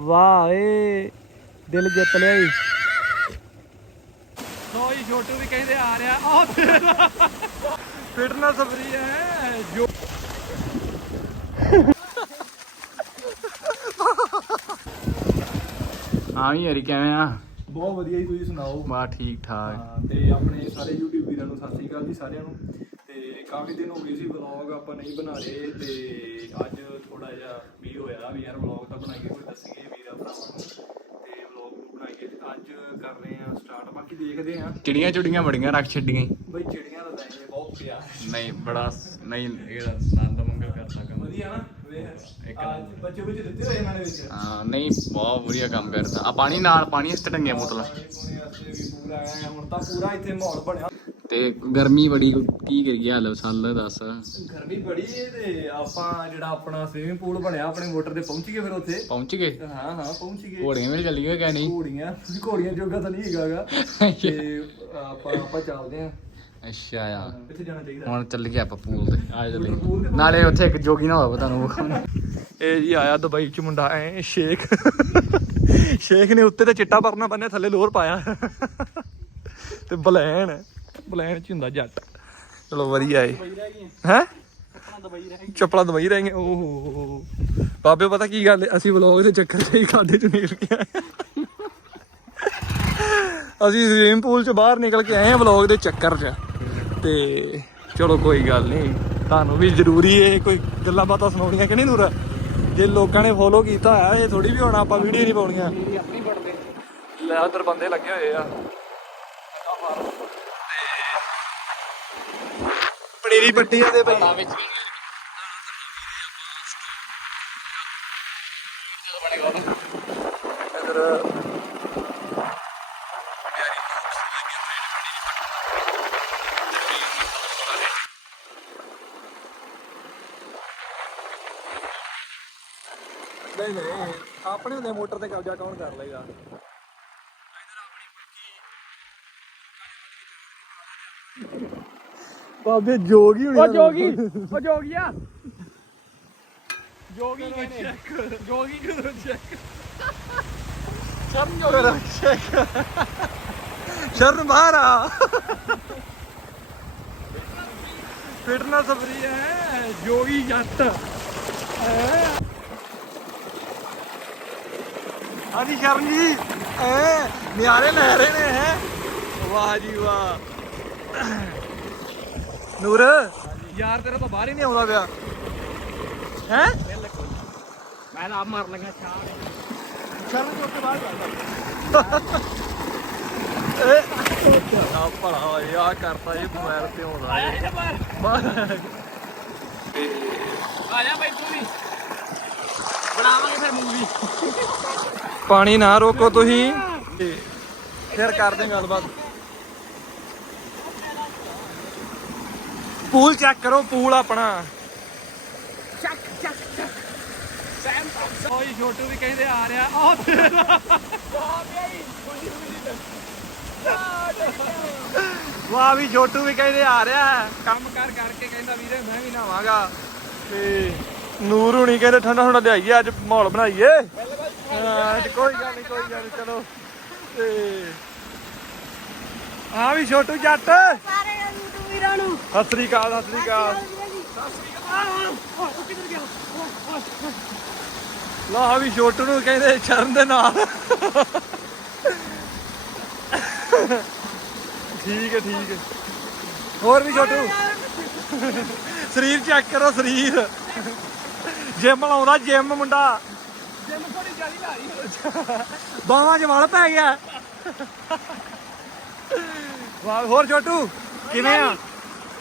ਵਾਹ ਏ ਦਿਲ ਜਿੱਤ ਲਿਆ ਈ ਲੋ ਜੀ ਛੋਟੂ ਵੀ ਕਹਿੰਦੇ ਆ ਰਿਹਾ। ਆਹ ਤੇਰਾ ਫਿਟਨੈਸ ਫਰੀ ਹੈ। ਜੋ ਹਾਂ ਵੀ ਯਾਰੀ ਕਿਵੇਂ ਆ? ਬਹੁਤ ਵਧੀਆ ਜੀ ਤੁਸੀਂ ਸੁਣਾਓ? ਬਾ ਠੀਕ ਠਾਕ। ਹਾਂ ਤੇ ਆਪਣੇ ਸਾਰੇ YouTube ਵੀਰਾਂ ਨੂੰ ਸਤਿ ਸ਼੍ਰੀ ਅਕਾਲ ਜੀ ਸਾਰਿਆਂ ਨੂੰ। ਤੇ ਕਾਫੀ ਦਿਨ ਹੋ ਗਏ ਸੀ ਵਲੌਗ ਆਪਾਂ ਨਹੀਂ ਬਣਾ ਰਹੇ ਤੇ ਅੱਜ ਥੋੜਾ ਜਿਹਾ ਵੀ ਹੋਇਆ ਵੀ ਯਾਰ ਵਲੌਗ ਤਾਂ ਬਣਾਈਏ ਕੋਈ ਦੱਸੀਏ ਵੀਰਾਂ ਭਰਾਵਾਂ ਨੂੰ ਤੇ ਵਲੌਗ ਨੂੰ ਬਣਾਈਏ ਤੇ ਅੱਜ ਕਰ ਰਹੇ ਆ ਸਟਾਰਟ ਬਾਕੀ ਦੇਖਦੇ ਆ ਚਿੜੀਆਂ ਚੁੜੀਆਂ ਬੜੀਆਂ ਰੱਖ ਛੱਡੀਆਂ ਈ। ਬਈ ਚਿੜੀਆਂ ਦਾ ਤਾਂ ਇਹ ਬਹੁਤ ਪਿਆਰ। ਨਹੀਂ ਬੜਾ ਸ- ਨਹੀਂ ਇਹਦਾ ਆਨੰਦ ਮੰਗਲ ਕਰਦਾ ਕੰਮ। ਵਧੀਆ ਨਾ ਵੇਖ। ਇੱਕ ਬੱਚੇ ਬੱਚੇ ਦਿੱਤੇ ਹੋਏ ਇਹਨਾਂ ਨੇ ਵਿੱਚ? ਹਾਂ ਨਹੀਂ ਬਹੁਤ ਵਧੀਆ ਕੰਮ ਕਰਦਾ। ਆ ਪਾਣੀ ਨਾਲ ਪਾਣੀ ਇਸ ਟੰਗੇ ਮਤਲਬ ਪਾਣੀ ਪੂਣੇ ਵਾਸਤੇ ਵੀ ਪੂਰਾ ਹੈ ਹੁਣ ਤਾਂ ਪੂਰਾ ਇੱਥੇ ਮਾਹੌਲ ਬਣਿਆ। ਤੇ ਗਰਮੀ ਬੜੀ ਕੀ ਕਰੀਏ ਹਾਲ ਸਾਲ ਦੱਸ। ਗਰਮੀ ਬੜੀ ਹੈ ਤੇ ਆਪਾਂ ਜਿਹੜਾ ਆਪਣਾ ਸਵਿਮਿੰਗ ਪੂਲ ਬਣਿਆ ਆਪਣੇ ਮੋਟਰ ਤੇ ਪਹੁੰਚ ਗਏ ਫਿਰ ਉੱਥੇ। ਪਹੁੰਚ ਗਏ? ਹਾਂ ਹਾਂ ਪਹੁੰਚ ਗਏ। ਘੋੜੀਆਂ ਵੀ ਚੱਲੀ ਗਏ ਕਿ ਨਹੀਂ? ਘੋੜੀਆਂ ਘੋੜੀਆਂ ਜੋਗਾ ਤਾਂ ਨਹੀਂ ਹੈਗਾਗਾ ਤੇ ਆਪਾਂ ਆਪਾਂ ਚੱਲਦੇ ਆਂ। ਅੱਛਾ ਆ ਕਿੱਥੇ ਜਾਣਾ ਚਾਹੀਦਾ? ਹੁਣ ਚੱਲ ਗਿਆ ਆਪਾਂ ਪੂਲ ਤੇ। ਆ ਚੱਲੀ ਨਾਲੇ ਉੱਥੇ ਇੱਕ ਜੋਗੀ ਨਾ ਹੋਵੇ ਤੁਹਾਨੂੰ। ਇਹ ਜੀ ਆਇਆ ਦੁਬਈ ਚ ਮੁੰਡਾ ਐ ਸ਼ੇਖ। ਸ਼ੇਖ ਨੇ ਉੱਤੇ ਤੇ ਚਿੱਟਾ ਪਰਨਾ ਬੰਨਿਆ ਥੱਲੇ ਲੋਅਰ ਪਾਇਆ। ਤੇ ਬਲੈਨ ਬਲੈਨ ਚ ਹੁੰਦਾ ਜੱਟ। ਚਲੋ ਵਧੀਆ ਏ। ਹੈ? ਚੱਪਲਾਂ ਦਵਾਈ ਰਹਿ ਗਏ ਓਹੋ। ਬਾਬੇ, ਪਤਾ ਕੀ ਗੱਲ ਅਸੀਂ ਵਲੌਗ ਦੇ ਚੱਕਰ 'ਚ ਹੀ ਖਾਦੇ ਚ ਨਿਕਲ ਕੇ ਆਏ ਅਸੀਂ ਸਵੀਮਿੰਗ ਪੂਲ ਚ ਬਾਹਰ ਨਿਕਲ ਕੇ ਆਏ ਆ ਵਲੌਗ ਦੇ ਚੱਕਰ 'ਚ। ਤੇ ਚਲੋ ਕੋਈ ਗੱਲ ਨਹੀਂ ਤੁਹਾਨੂੰ ਵੀ ਜ਼ਰੂਰੀ ਏ ਕੋਈ ਗੱਲਾਂ ਬਾਤਾਂ ਸੁਣਾਉਣੀਆਂ ਕਿ ਨਹੀਂ ਨੂਰ ਜੇ ਲੋਕਾਂ ਨੇ ਫੋਲੋ ਕੀਤਾ ਹੋਇਆ, ਇਹ ਥੋੜੀ ਵੀ ਹੁਣ, ਆਪਾਂ ਵੀਡੀਓ ਨਹੀਂ ਪਾਉਣੀਆਂ। ਲੈ, ਉਧਰ ਬੰਦੇ ਲੱਗੇ ਹੋਏ ਆ। ਪਨੀਰੀ ਪੱਟੀ ਆ ਦੇ ਬਈ ਇਧਰ ਨਹੀਂ ਨਹੀਂ ਆਪਣੇ ਹੁੰਦੇ ਮੋਟਰ ਤੇ ਕਬਜ਼ਾ ਕੌਣ ਕਰ ਲੇਗਾ ਬਾਬੇ ਜੋਗੀ ਹੁਣੀ ਓ ਜੋਗੀ ਓ ਜੋਗੀਆ ਜੋਗੀ ਕਹਿੰਦੇ ਜੋਗੀ ਕਰੋ ਚੈੱਕ ਸ਼ਰਮ ਕਰੋ ਚੈੱਕ ਸ਼ਰਮ ਮਾਰਾ ਫਿਟਨੈਸ ਫਰੀ ਹੈ ਜੋਗੀ ਜੱਟ। ਹਾਂਜੀ ਸ਼ਰਨ ਜੀ ਐ ਨਿਆਰੇ ਲੈ ਰਹੇ ਨੇ ਹੈ? ਵਾਹ ਜੀ ਵਾਹ। ਨੂਰ ਯਾਰ ਤੇਰਾ ਤਾਂ ਬਾਹਰ ਹੀ ਨਹੀਂ ਆਉਂਦਾ ਪਿਆ ਹੈ ਮੈਂ ਤਾਂ ਆਪ ਮਾਰ ਲਗਾ ਛਾਲ ਸ਼ਰਨ ਜੀ ਉੱਤੇ ਬਾਹਰ ਜਾਂਦਾ ਇਹ ਆ ਭਲਾ ਹੋਏ ਆ ਕਰਤਾ ਇਹ ਮੋਬਾਈਲ ਤੇ ਆਉਂਦਾ ਏ ਬਾਹਰ ਆ ਜਾ ਬਾਈ ਤੂੰ ਵੀ ਬਣਾਵਾਂਗੇ ਫਿਰ ਮੂਵੀ ਪਾਣੀ ਨਾ ਰੋਕੋ ਤੁਸੀਂ ਤੇ ਫਿਰ ਕਰਦੇ ਹਾਂ ਗੱਲਬਾਤ ਪੂਲ ਚੈੱਕ ਕਰੋ ਪੂਲ ਆਪਣਾ। ਚੱਕ ਚੱਕ ਚੱਕ। ਸੈਮ ਓਏ ਛੋਟੂ ਵੀ ਕਹਿੰਦੇ ਆ ਰਿਹਾ। ਆਹ ਤੇਰਾ। ਵਾਹ ਵੀ ਛੋਟੂ ਵੀ ਕਹਿੰਦੇ ਆ ਰਿਹਾ। ਹੈ। ਕੰਮ ਕਰ ਕਰਕੇ ਕਹਿੰਦਾ ਵੀਰੇ ਮੈਂ ਵੀ ਨਹਾਵਾਂਗਾ। ਤੇ ਨੂਰ ਹੁਣੀ ਕਹਿੰਦੇ ਠੰਡਾ ਠੰਡਾ ਲਿਆਈਏ ਅੱਜ ਮਾਹੌਲ ਬਣਾਈਏ। ਹਾਂ ਕੋਈ ਗੱਲ ਨਹੀਂ ਕੋਈ ਗੱਲ ਚਲੋ। ਤੇ ਹਾਂ ਵੀ ਛੋਟੂ ਜੱਟ। ਵੀਰਾਂ ਨੂੰ। ਸਤਿ ਸ੍ਰੀ ਅਕਾਲ ਸਤਿ ਸ੍ਰੀ ਅਕਾਲ। ਲਾ ਵੀ ਛੋਟੂ ਨੂੰ ਕਹਿੰਦੇ ਸ਼ਰਨ ਦੇ ਨਾਲ। ਠੀਕ ਹੈ ਠੀਕ ਹੈ। ਹੋਰ ਵੀ ਛੋਟੂ ਸਰੀਰ ਚੈੱਕ ਕਰੋ ਸਰੀਰ। ਜਿਮ ਲਾਉਂਦਾ ਜਿਮ ਮੁੰਡਾ। ਜਿੰਮ ਥੋੜੀ ਜਾਲੀ ਲਾਈ ਬਾਹਾਂ 'ਚ ਵਲ ਪੈ ਗਿਆ। ਵਾਹ ਹੋਰ ਛੋਟੂ ਕਿਵੇਂ ਆ?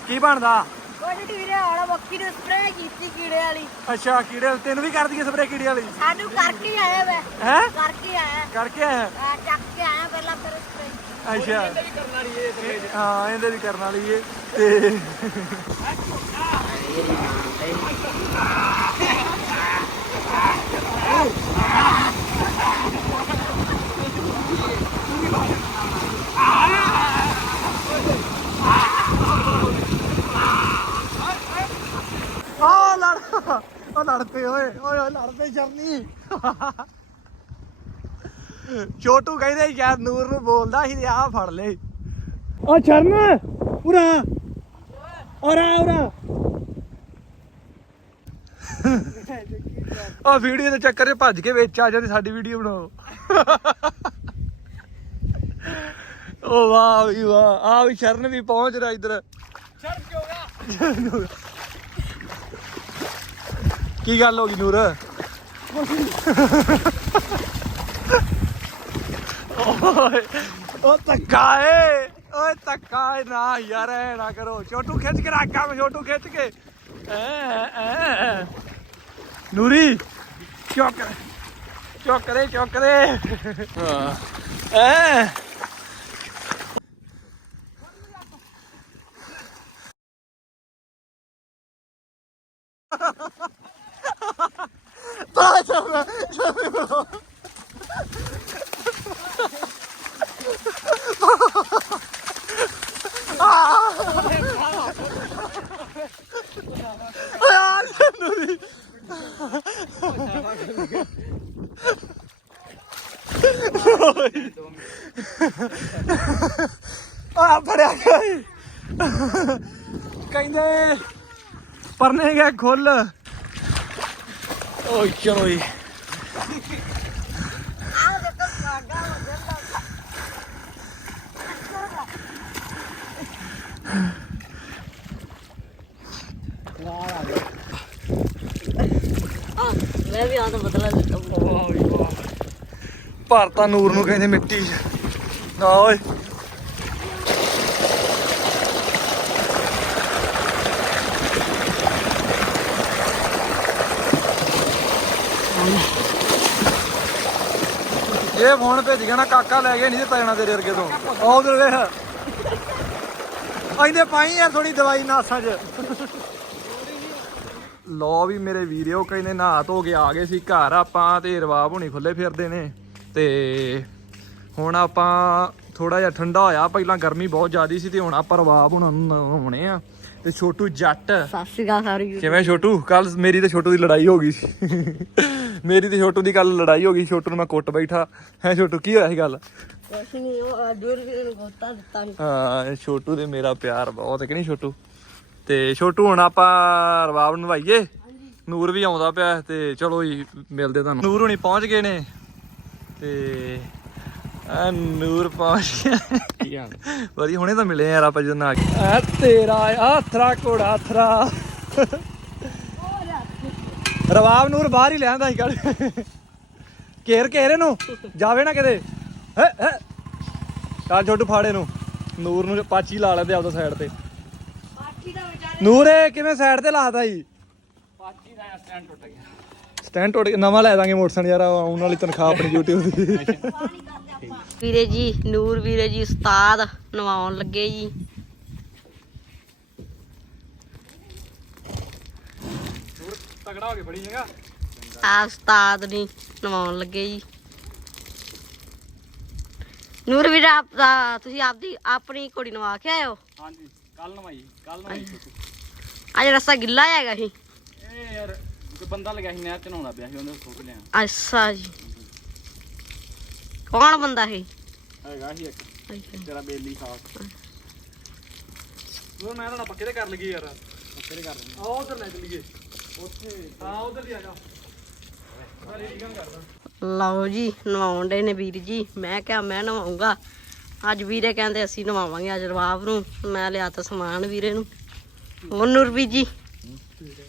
ਕੀ ਬਣਦਾ? ਕੋਈ ਵੀਰੇ ਆਲਾ ਬੱਕੀ ਨੂੰ ਸਪਰੇਅ ਕੀਤੀ ਕੀੜੇ ਵਾਲੀ। ਅੱਛਾ ਕੀੜੇ ਤੈਨੂੰ ਵੀ ਕਰ ਦਈਏ ਸਪਰੇ ਕੀੜੇ ਵਾਲੀ? ਸਾਨੂੰ ਕਰਕੇ ਹੀ ਆਇਆ ਮੈਂ। ਹੈ? ਕਰਕੇ ਹੀ ਆਇਆ। ਕਰਕੇ ਆਇਆ? ਆ ਚੱਕ ਕੇ ਆਇਆ ਪਹਿਲਾਂ ਫਿਰ ਸਪਰੇਅ ਅੱਛਾ। ਵੀ ਕਰਨ ਵਾਲੀ ਇਹ ਤੇ ਹਾਂ ਇਹਦੇ ਵੀ ਕਰਨ ਵਾਲੀ ਏ। ਤੇ ਆ ਲੜ ਉਹ ਲੜ ਪਏ ਓਏ ਓਏ ਓਏ ਲੜ ਪਏ ਜਰਨੀ ਛੋਟੂ ਕਹਿੰਦੇ ਯਾਰ ਨੂਰ ਨੂੰ ਬੋਲਦਾ ਸੀ ਆਹ ਫੜ ਲੈ ਓ ਚਰਨ ਉਰਾ। ਉਰਾ ਉਰਾ। ਆ ਵੀਡੀਓ ਦੇ ਚੱਕਰ 'ਚ ਭੱਜ ਕੇ ਵਿੱਚ ਆ ਜਾਂਦੀ ਸਾਡੀ ਵੀਡੀਓ ਬਣਾਓ। ਓ ਵਾਹ ਵੀ ਵਾਹ ਆ ਵੀ ਸ਼ਰਨ ਵੀ ਪਹੁੰਚ ਰਿਹਾ ਇੱਧਰ। ਸ਼ਰਮ ਕਿਉਂ ਗਿਆ। ਕੀ ਗੱਲ ਹੋ ਗਈ ਨੂਰ? ਓਏ ਉਹ ਧੱਕਾ ਏ। ਓਏ ਧੱਕਾ ਏ ਨਾ ਯਾਰ ਐ ਨਾ ਕਰੋ। ਛੋਟੂ ਖਿੱਚ ਕੇ ਰੱਖ ਕੰਮ ਛੋਟੂ ਖਿੱਚ ਕੇ। ਐ ਐ ਨੂਰੀ ਚੁੱਕ ਚੁੱਕ ਦੇ ਚੁੱਕ ਦੇ। ਐ ਤਾਂ ਚੱਲ ਯਾਰ ਨੂਰੀ ਆ ਫੜਿਆ ਗਿਆ ਕਹਿੰਦੇ ਪਰਨੇ ਗਿਆ ਖੁੱਲ ਓਏ ਚਲੋ ਜੀ ਆਹ ਦੇਖੋ ਸਾਗਾ ਵਜਨ ਮੈਂ ਵੀ ਆਹ ਬਦਲਾ ਦਿੱਤਾ ਭਾਰਤਾ ਨੂਰ ਨੂੰ ਕਹਿੰਦੇ ਮਿੱਟੀ। ਨਾ ਓਏ। ਇਹ ਫੋਨ ਭੇਜ ਗਿਆ ਨਾ ਕਾਕਾ ਲੈ ਗਿਆ ਨਹੀਂ ਤੇ ਪੈ ਜਾਣਾ ਤੇਰੇ ਵਰਗੇ ਤੋਂ। ਆਹ ਉਧਰ ਵੇਖ। ਆਈਂਦੇ ਪਾਈ ਯਾਰ ਥੋੜੀ ਦਵਾਈ ਨਾਸਾਂ 'ਚ। ਲੋ ਵੀ ਮੇਰੇ ਵੀਰਿਓ ਕਹਿੰਦੇ ਨਹਾ ਧੋ ਕੇ ਆ ਗਏ ਸੀ ਘਰ। ਆਪਾਂ ਤੇ ਰਵਾਬ ਹੁਣੀ ਖੁੱਲੇ ਫਿਰਦੇ ਨੇ। ਤੇ ਹੁਣ ਆਪਾਂ ਥੋੜਾ ਜਿਹਾ ਠੰਡਾ ਹੋਇਆ। ਪਹਿਲਾਂ ਗਰਮੀ ਬਹੁਤ ਜ਼ਿਆਦੀ ਸੀ ਤੇ ਹੁਣ ਆਪਾਂ ਰਵਾਬ ਹੁਣ ਨਹਾਉਣੇ ਆ। ਤੇ ਛੋਟੂ ਜੱਟ। ਸਤਿ ਸ਼੍ਰੀ ਅਕਾਲ ਸਾਰੀ ਕਿਵੇਂ ਛੋਟੂ? ਕੱਲ ਮੇਰੀ ਤੇ ਛੋਟੂ ਦੀ ਲੜਾਈ ਹੋ ਗਈ ਸੀ। ਮੇਰੀ ਤੇ ਛੋਟੂ ਦੀ ਕੱਲ ਲੜਾਈ ਹੋ ਗਈ ਛੋਟੂ ਨੂੰ ਮੈਂ ਕੁੱਟ ਬੈਠਾ। ਹੈ ਛੋਟੂ ਕੀ ਹੋਇਆ ਸੀ ਗੱਲ ਕੁਛ ਨਹੀਂ ਉਹ ਡੂਰ ਵੀ ਗੋਤਾ ਦਿੱਤਾ ਨੀ। ਹਾਂ ਛੋਟੂ ਤੇ ਮੇਰਾ ਪਿਆਰ ਬਹੁਤ ਹੈ ਕਿ ਨਹੀਂ ਛੋਟੂ? ਤੇ ਛੋਟੂ ਹੁਣ ਆਪਾਂ ਰਵਾਬ ਨਵਾਈਏ। ਨੂਰ ਵੀ ਆਉਂਦਾ ਪਿਆ ਹੈ ਤੇ ਚਲੋ ਜੀ ਮਿਲਦੇ ਤੁਹਾਨੂੰ। ਨੂਰ ਹੁਣੀ ਪਹੁੰਚ ਗਏ ਨੇ। ਤੇ ਆ ਨੂਰ ਪਹੁੰਚ ਗਿਆ। ਕੀ ਹਾਲ? ਵਧੀਆ ਹੁਣੇ ਤਾਂ ਮਿਲੇ ਯਾਰ ਆਪਾਂ ਜਦੋਂ ਨਾ ਆ ਤੇਰਾ ਆ ਥਰਾ ਕੋੜਾ ਥਰਾ ਰਵਾਬ ਨੂਰ ਬਾਹਰ ਹੀ ਲਿਆਂਦਾ ਸੀ ਕੱਲ ਘੇਰ ਘੇਰੇ ਨੂੰ ਜਾਵੇ ਨਾ ਕਿਤੇ। ਹੈ ਹੈ। ਚੱਲ ਛੋਟੂ ਫਾੜੇ ਨੂੰ ਨੂਰ ਨੂੰ ਪਾਚੀ ਲਾ ਲੈਂਦੇ ਆਪਦਾ ਸਾਈਡ ਤੇ। ਪਾਠੀ ਦਾ ਵਿਚਾਰੇ ਨੂਰ ਇਹ ਕਿਵੇਂ ਸਾਈਡ ਤੇ ਲਾਤਾ ਜੀ? ਪਾਚੀ ਦਾ ਸਟੈਂਡ ਟੁੱਟ ਗਿਆ। ਸਟੈਂਡ ਟੁੱਟ ਗਿਆ। ਨਵਾਂ ਲੈ ਦਾਂਗੇ ਮੋਟਰਸਾਈਕਲ ਯਾਰ ਆਉਣ ਵਾਲੀ ਤਨਖਾਹ ਆਪਣੀ YouTube ਦੀ ਵੀਰੇ ਜੀ ਨੂਰ ਵੀਰੇ ਜੀ ਉਸਤਾਦ ਨਵਾਉਣ ਲੱਗੇ ਜੀ। ਤਗੜਾ ਹੋ ਕੇ ਬੜੀ ਜਗਾ ਆ ਉਸਤਾਦ ਨਹੀਂ ਨਵਾਉਣ ਲੱਗੇ ਜੀ। ਨੂਰ ਵੀਰੇ ਆਪ ਦਾ ਤੁਸੀਂ ਆਪਦੀ ਆਪਣੀ ਕੁੜੀ ਨਵਾ ਕੇ ਆਇਓ। ਹਾਂਜੀ ਕੱਲ ਨਵਾਈ ਕੱਲ ਨਵਾਈ ਅੱਜ ਰਸਤਾ ਗਿੱਲਾ ਹੈਗਾ ਸੀ। ਇਹ ਯਾਰ ਕੋਈ ਬੰਦਾ ਲੱਗਿਆ ਸੀ ਨਹਿਰ ਚ ਨਹਾਉਂਦਾ ਪਿਆ ਸੀ ਉਹਨੇ ਸੁੱਕ ਲਿਆ। ਅੱਛਾ ਜੀ। ਕੌਣ ਬੰਦਾ ਹੈ ਹੈਗਾ ਸੀ ਇੱਕ ਤੇਰਾ ਬੇਲੀ ਖਾਸ ਨੂਰ ਮੈਂ ਤਾਂ ਪੱਕੇ ਤੇ ਕਰ ਲਗੀ ਯਾਰ। ਤੇਰੇ ਕਰ ਦਿੰਦਾ ਆ ਉਧਰ ਲੈ ਚਲੀਏ। ਲਓ ਜੀ ਨਵਾਉਣ ਦੇ ਨੇ ਵੀਰ ਜੀ। ਮੈਂ ਕਿਹਾ ਮੈਂ ਨਵਾਉਂਗਾ। ਅੱਜ ਵੀਰੇ ਕਹਿੰਦੇ ਅਸੀਂ ਨਵਾਵਾਂਗੇ ਅੱਜ ਰਵਾਬ ਨੂੰ। ਮੈਂ ਲਿਆ ਤਾ ਸਮਾਨ ਵੀਰੇ ਨੂੰ। ਹੋਰ ਨੂਰ ਵੀ ਜੀ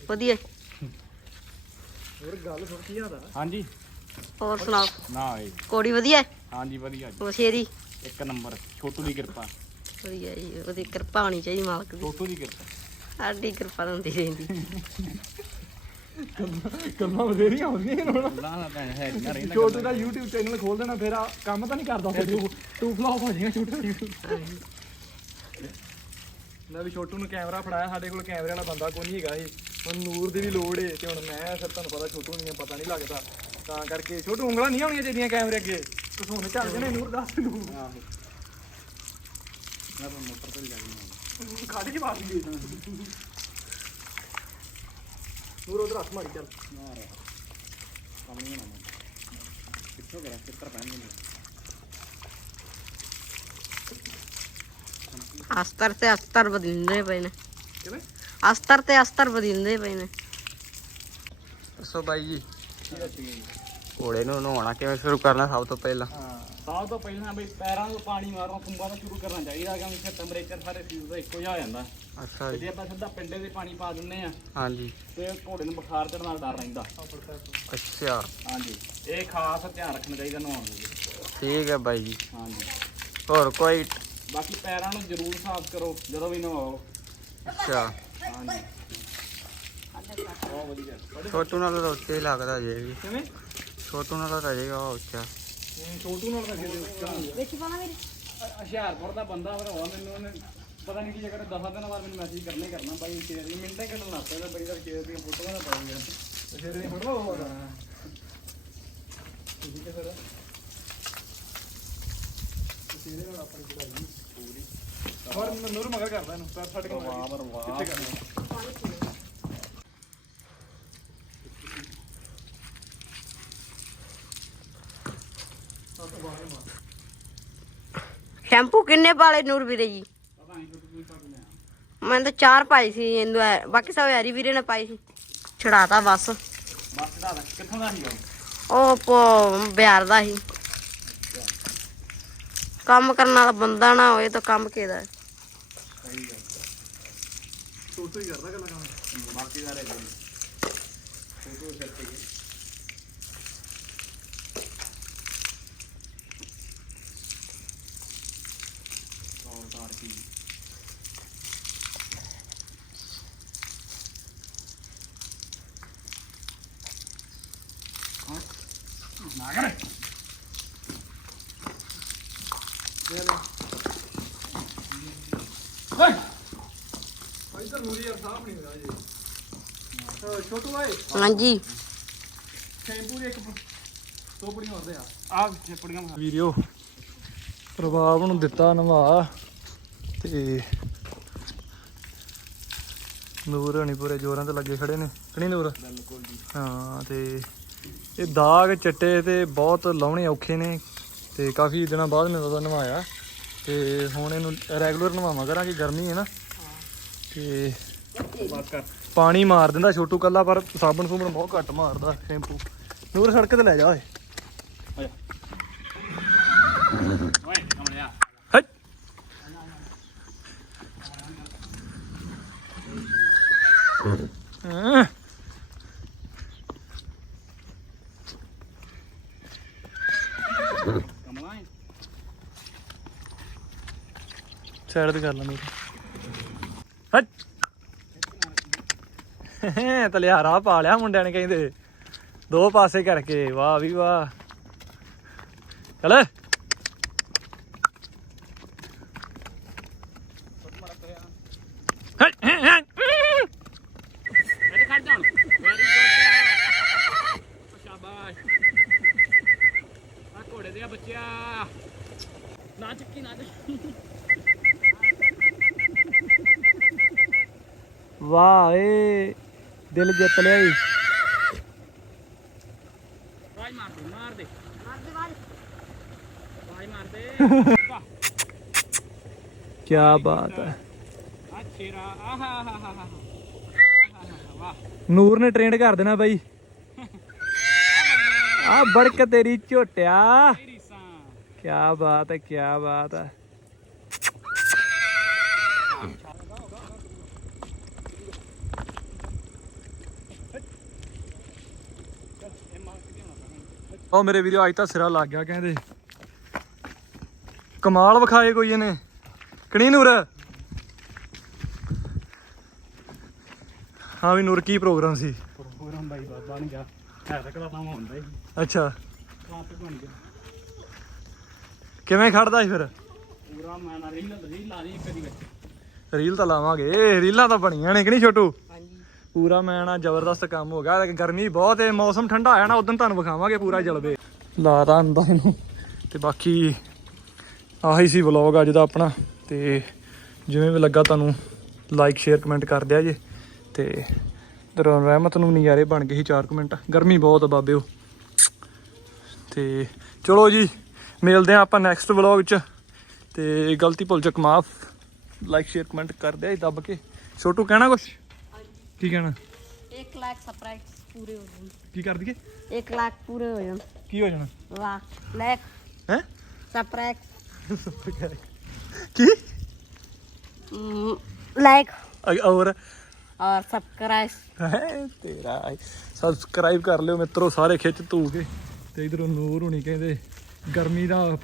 ਵਧੀਆ। ਹੋਰ ਗੱਲ ਸੁਣ ਕੀ ਆਦਾ ਹਾਂਜੀ। ਹੋਰ ਸੁਣਾਓ? ਨਾ ਆਏ ਕੋੜੀ ਵਧੀਆ? ਹਾਂਜੀ ਵਧੀਆ ਜੀ। ਵਛੇਰੀ ਇੱਕ ਨੰਬਰ ਛੋਟੂ ਦੀ ਕਿਰਪਾ। ਵਧੀਆ ਜੀ ਉਹਦੀ ਕਿਰਪਾ ਹੋਣੀ ਚਾਹੀਦੀ ਮਾਲਕ ਦੀ। ਛੋਟੂ ਦੀ ਕਿਰਪਾ। ਸਾਡੀ ਕਿਰਪਾ ਹੁੰਦੀ ਰਹਿੰਦੀ। ਕੰਮਾਂ ਬਥੇਰੀਆਂ ਹੁੰਦੀਆਂ ਨੇ ਹੁਣ। ਨਾ ਨਾ ਭੈਣ ਹੈ ਨਾ ਰਹਿੰਦਾ ਛੋਟੂ ਦਾ YouTube ਚੈਨਲ ਖੋਲ ਦੇਣਾ ਫਿਰ ਆ ਕੰਮ ਤਾਂ ਨਹੀਂ ਕਰਦਾ ਫਿਰ ਤੂੰ ਤੂੰ ਫਲॉप ਹੋ ਜਾਏਗਾ ਛੋਟੂ ਮੈਂ ਵੀ ਛੋਟੂ ਨੂੰ ਕੈਮਰਾ ਫੜਾਇਆ ਸਾਡੇ ਕੋਲ ਕੈਮਰੇ ਵਾਲਾ ਬੰਦਾ ਕੋਈ ਨਹੀਂ ਹੈਗਾ ਸੀ। ਹੁਣ ਨੂਰ ਦੀ ਵੀ ਲੋੜ ਏ ਤੇ ਹੁਣ ਮੈਂ ਫਿਰ ਤੁਹਾਨੂੰ ਪਤਾ ਛੋਟੂ ਨੂੰ ਪਤਾ ਨਹੀਂ ਲੱਗਦਾ। ਤਾਂ ਕਰਕੇ ਛੋਟੂ ਉਂਗਲਾਂ ਨਹੀਂ ਹੋਣੀਆਂ ਚਾਹੀਦੀਆਂ ਕੈਮਰੇ ਅੱਗੇ। ਤੂੰ ਹੁਣ ਚੱਲ ਜਣੇ ਨੂਰ ਦੱਸ ਨੂੰ ਆਹੋ। ਮੈਂ ਤਾਂ ਮੋਟਰ ਤੇ ਜਾਣੀ ਕੱਢ ਕੇ ਮਾਰ ਲਈਏ ਨੂਰ ਉਧਰ ਹੱਥ ਮਾਰੀ ਚੱਲ। ਮਾਰ ਕੰਮ ਨਹੀਂ ਨਾ ਕਰਾਂ? ਕਿੱਤਰ ਪੈਣ ਨਹੀਂ ਅਸਤਰ ਤੇ ਅਸਤਰ ਬਦਲਦੇ ਪਏ ਨੇ। ਕਿਵੇਂ? ਅਸਤਰ ਤੇ ਅਸਤਰ ਬਦਲਦੇ ਪਏ ਨੇ। ਸੋ ਬਾਈ ਜੀ। ਘੋੜੇ ਨੂੰ ਨਹਾਉਣਾ ਕਿਵੇਂ ਸ਼ੁਰੂ ਕਰਨਾ ਸਭ ਤੋਂ ਪਹਿਲਾਂ? ਸਭ ਤੋਂ ਪਹਿਲਾਂ ਬਈ ਪੈਰਾਂ ਨੂੰ ਪਾਣੀ ਮਾਰਨਾ ਕੁੰਭਾਂ ਤੋਂ ਸ਼ੁਰੂ ਕਰਨਾ ਚਾਹੀਦਾ ਕਿਉਂਕਿ ਫਿਰ ਟੈਂਪਰੇਚਰ ਸਾਰੇ ਸਰੀਰ ਦਾ ਇੱਕੋ ਜਿਹਾ ਹੋ ਜਾਂਦਾ। ਅੱਛਾ ਤੇ ਜੀ ਜੇ ਆਪਾਂ ਸਿੱਧਾ ਪਿੰਡੇ ਦੇ ਪਾਣੀ ਪਾ ਦਿੰਨੇ ਆ ਹਾਂਜੀ। ਤੇ ਘੋੜੇ ਨੂੰ ਬੁਖਾਰ ਚੜਨ ਦਾ ਡਰ ਰਹਿੰਦਾ। ਅੱਛਾ। ਹਾਂਜੀ। ਇਹ ਖਾਸ ਧਿਆਨ ਰੱਖਣਾ ਚਾਹੀਦਾ ਨਹਾਉਣ ਲਈ। ਠੀਕ ਹੈ ਬਾਈ ਜੀ। ਹਾਂਜੀ। ਹੋਰ ਕੋਈ? ਬਾਕੀ ਪੈਰਾਂ ਨੂੰ ਜ਼ਰੂਰ ਸਾਫ਼ ਕਰੋ ਜਦੋਂ ਵੀ ਨਹਾਓ। ਅੱਛਾ। ਹਾਂਜੀ। ਬਹੁਤ ਵਧੀਆ। ਛੋਟੂ ਨਾਲ ਤਾਂ ਹੀ ਲੱਗਦਾ ਜੇ ਵੀ। ਕਿਵੇਂ? ਛੋਟੂ ਨਾਲ ਤਾਂ ਰਹੇਗਾ ਉਹ ਉੱਚਾ ਛੋਟੂ ਨਾਲ ਲੱਗੇ ਦੇ ਦੇਖੀ ਪਾਣਾ ਮੇਰੇ। ਹੁਸ਼ਿਆਰਪੁਰ ਦਾ ਬੰਦਾ ਭਰਾਵਾ ਮੈਨੂੰ ਉਹਨੇ ਪਤਾ ਨਹੀਂ ਕੀ ਜਗ੍ਹਾ ਤੇ ਦਸਾਂ ਦਿਨਾਂ ਬਾਅਦ ਮੈਨੂੰ ਮੈਸੇਜ ਕਰਨੇ ਹੀ ਕਰਨਾ ਬਾਈ ਤੇਰੀ ਮਿੰਟਾਂ ਹੀ ਕੱਢਣ ਲੱਗ ਪਿਆ ਬਾਈ ਦਾ ਖੇਤ ਦੀਆਂ ਫੋਟੋਆਂ ਦਾ ਪਾਉਂ ਗਿਆ ਫਿਰ ਇਹ ਫੜਵਾ ਹੋਗਾ ਠੀਕ ਹੈ ਫਿਰ ਤੁਸੀਂ ਇਹਦੇ ਨਾਲ ਆਪਣੀ ਚੜਾਈ ਪੂਰੀ। ਹੋਰ ਨੂਰ ਮਗਾ ਕਰਦਾ ਇਹਨੂੰ ਪੈਰ ਛੱਡ ਕੇ ਵਾਹ ਵਾਹ ਕਿੱਥੇ ਕਰਨਾ? ਸ਼ੈਂਪੂ ਕਿੰਨੇ ਪਾਲੇ ਨੂਰ ਵੀਰੇ ਜੀ? ਮੈਂ ਤਾਂ ਚਾਰ ਪਾਈ ਸੀ ਇਹਨੂੰ ਐ- ਬਾਕੀ ਸਭ ਹਰੀ ਵੀਰੇ ਨੇ ਪਾਈ ਸੀ। ਛੜਾਤਾ ਬਸ। ਬਸ ਦਾ ਕਿੱਥੋਂ ਦਾ ਸੀ ਉਹ? ਪੋ- ਬਿਹਾਰ ਦਾ ਸੀ। ਕੰਮ ਕਰਨ ਵਾਲਾ ਬੰਦਾ ਨਾ ਹੋਏ ਤਾਂ ਕੰਮ ਕਿਹਦਾ ਹੈ? ਸਹੀ ਹੈ ਛੋਟੂ ਹੀ ਕਰਦਾ ਗੱਲਾਂ ਕੰਮ। ਬਾਕੀ ਸਾਰੇ ਫੋਟੋ ਸੈੱਟ ਕੇ ਔਰ ਤਾਰ ਕੀ ਓਏ ਭਾਈ ਤਾਂ ਨੂਰੀ ਯਾਰ ਸਾਹਬ ਨਹੀਂ ਹੋਇਆ ਜੀ ਛੋਟੂ ਭਾਈ ਹਾਂਜੀ। ਸ਼ੈਂਪੂ ਦੇ ਇੱਕ ਦੋ ਹੁੰਦੇ ਆ ਆ ਚਿਪੜੀਆਂ ਵੀਡੀਓ ਪ੍ਰਭਾਵ ਨੂੰ ਦਿੱਤਾ ਨਵਾ। ਤੇ ਨੂਰ ਹਣੀ ਪੂਰੇ ਜੋਰਾਂ ਤੇ ਲੱਗੇ ਖੜੇ ਨੇ। ਕਣੀ ਨੂਰ? ਬਿਲਕੁਲ ਜੀ। ਹਾਂ ਤੇ ਇਹ ਦਾਗ ਚਿੱਟੇ ਤੇ ਬਹੁਤ ਲਾਉਣੇ ਔਖੇ ਨੇ ਤੇ ਕਾਫੀ ਦਿਨਾਂ ਬਾਅਦ ਮੈਂ ਉਹਦਾ ਨਵਾਇਆ। ਤੇ ਹੁਣ ਇਹਨੂੰ ਰੈਗੂਲਰ ਨਵਾਵਾਂ ਕਰਾਂਗੇ ਗਰਮੀ ਹੈ ਨਾ। ਤੇ ਕਰ। ਪਾਣੀ ਮਾਰ ਦਿੰਦਾ ਛੋਟੂ ਕੱਲਾ ਪਰ ਸਾਬਣ ਸੂਬਣ ਬਹੁਤ ਘੱਟ ਮਾਰਦਾ ਸ਼ੈਂਪੂ। ਨੂਰ ਸੜਕ ਤੇ ਲੈ ਜਾ ਓਏ ਓਏ ਕਮਲਿਆ ਹਟ ਹਾਂ ਕਮਲਾ ਸਾਈਡ ਤੇ ਕਰ ਲਾ ਮੇਰੇ ਹਟ। ਤਲਿਆਰਾ ਪਾ ਲਿਆ ਮੁੰਡਿਆਂ ਨੇ ਕਹਿੰਦੇ। ਦੋ ਪਾਸੇ ਕਰਕੇ। ਵਾਹ ਵੀ ਵਾਹ। ਚੱਲ ਹਟ, ਹਟ, ਹਟ। ਇਹਦੇ ਖੜ ਜਾਣ ਵੈਰੀ ਗੁੱਡ ਸ਼ਾਬਾਸ਼ ਆ ਘੋੜੇ ਦੇ ਬੱਚਿਆ ਨਾ ਚੱਕੀ ਨਾ ਚੱਕੀ ਵਾਹ ਏ ਦਿਲ ਜਿੱਤ ਲਿਆ ਈ ਵਾਜ ਮਾਰ ਦੇ ਮਾਰ ਦੇ। ਮਾਰ ਦੇ ਵਾਹ ਕੀ ਬਾਤ ਹੈ। ਆ ਛੇਰਾ ਆਹਾ ਹਾ ਹਾ ਹਾ ਵਾਹ ਨੂਰ ਨੇ ਟ੍ਰੇਨਡ ਕਰ ਦੇਣਾ ਬਾਈ। ਆ ਬੜਕ ਤੇਰੀ ਝੋਟਿਆ। ਕੀ ਬਾਤ ਹੈ ਕੀ ਬਾਤ ਹੈ। ਉਹ ਮੇਰੇ ਵੀਰੋ ਅੱਜ ਤਾਂ ਸਿਰਾ ਲੱਗ ਗਿਆ ਕਹਿੰਦੇ। ਕਮਾਲ ਵਿਖਾਏ ਕੋਈ ਇਹਨੇ। ਕਣੀ ਨੂਰ? ਹਾਂ ਵੀ ਨੂਰ ਕੀ ਪ੍ਰੋਗਰਾਮ ਸੀ? ਪ੍ਰੋਗਰਾਮ ਬਾਈ ਬਾਬਾ ਬਣ ਗਿਆ। ਹੈ ਤਾਂ ਕਲਾ ਹੁੰਦਾ ਹੀ। ਅੱਛਾ। ਕਾਪ ਬਣ ਗਿਆ। ਕਿਵੇਂ ਖੜਦਾ ਸੀ ਫਿਰ? ਪੂਰਾ ਮੈਂ ਨਾ ਰੀਲ ਰੀਲ ਲਾ ਦੀ ਕਦੀ ਵਿੱਚ। ਰੀਲ ਤਾਂ ਲਾਵਾਂਗੇ। ਰੀਲਾਂ ਤਾਂ ਬਣੀਆਂ ਨੇ ਕਿ ਨਹੀਂ ਛੋਟੂ? ਪੂਰਾ ਮੈਂ ਨਾ ਜ਼ਬਰਦਸਤ ਕੰਮ ਹੋ ਗਿਆ। ਗਰਮੀ ਬਹੁਤ ਹੈ ਮੌਸਮ ਠੰਡਾ ਆਇਆ ਨਾ, ਉਦੋਂ ਤੁਹਾਨੂੰ ਵਿਖਾਵਾਂਗੇ ਪੂਰਾ ਜਲਵੇ। ਲਾਤਾ ਅੰਦਾ ਇਹਨੂੰ ਤੇ ਬਾਕੀ ਆਹੀ ਸੀ ਵਲੌਗ ਅੱਜ ਦਾ ਆਪਣਾ। ਤੇ ਜਿਵੇਂ ਵੀ ਲੱਗਾ ਤੁਹਾਨੂੰ ਲਾਈਕ ਸ਼ੇਅਰ ਕਮੈਂਟ ਕਰ ਦਿਆ ਜੇ। ਤੇ ਦਰੋਂ ਰਹਿਮਤ ਨੂੰ ਨਜ਼ਾਰੇ ਬਣ ਗਏ ਸੀ 4 ਕਮੈਂਟ ਗਰਮੀ ਬਹੁਤ ਆ ਬਾਬਿਓ ਤੇ ਚਲੋ ਜੀ, ਮਿਲਦੇ ਆ ਆਪਾਂ ਨੈਕਸਟ ਵਲੌਗ 'ਚ। ਤੇ ਗਲਤੀ ਭੁੱਲ ਚੁੱਕ ਮਾਫ। ਲਾਈਕ ਸ਼ੇਅਰ ਕਮੈਂਟ ਕਰ ਦਿਆ ਦੱਬ ਕੇ। ਛੋਟੂ, ਕਹਿਣਾ ਕੁਛ? ਕੀ ਕਹਿਣਾ? 1 ਲੱਖ ਸਬਸਕ੍ਰਾਈਬਰ ਪੂਰੇ ਹੋ ਜਾਣ। ਕੀ ਕਰ ਦਈਏ? 1 ਲੱਖ ਪੂਰੇ ਹੋ ਜਾਣ। ਕੀ ਹੋ ਜਾਣਾ? ਵਾਹ ਲੈਕ ਹੈ? ਸਬਸਕ੍ਰਾਈਬ ਕੀ? ਲਾਈਕ ਅ- ਔਰ ਔਰ ਸਬਸਕ੍ਰਾਈਬ ਹੈ ਤੇਰਾ ਸਬਸਕ੍ਰਾਈਬ ਕਰ ਲਿਓ ਮਿੱਤਰੋ ਸਾਰੇ ਖਿੱਚ ਧੂ ਕੇ। ਤੇ ਇਧਰੋਂ ਨੂਰ ਹੁਣੀ ਕਹਿੰਦੇ ਗਰਮੀ ਦਾ